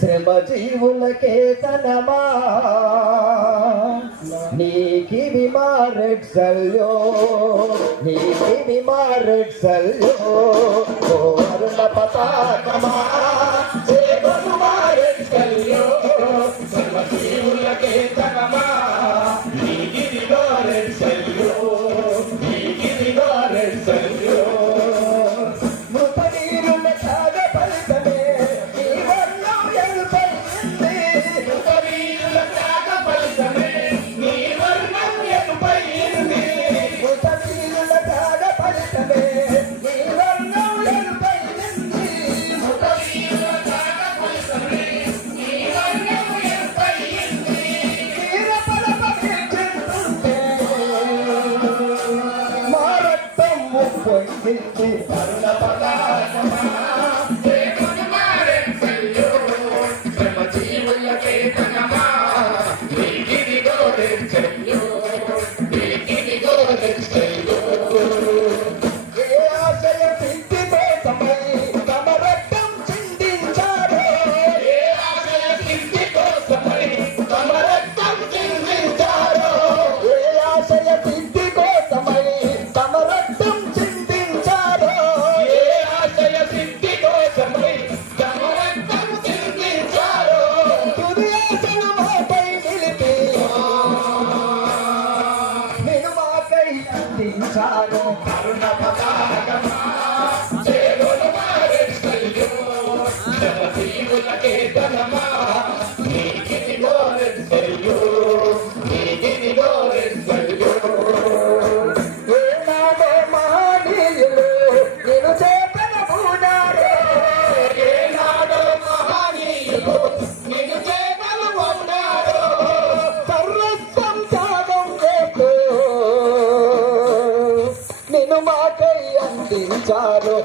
శ్రమ జీవులకే తనమా? నీకి విమారెడ్ సల్యో నీకి విమారెడ్ సల్యో ఓ అరుణ పతాకమా? సల్యో. పోయింది పరుల పద Thank you. కరుణించాడు కరుణ పతాకమా సేవలు జీవులకే బలమా నేను మాకై అందించాను.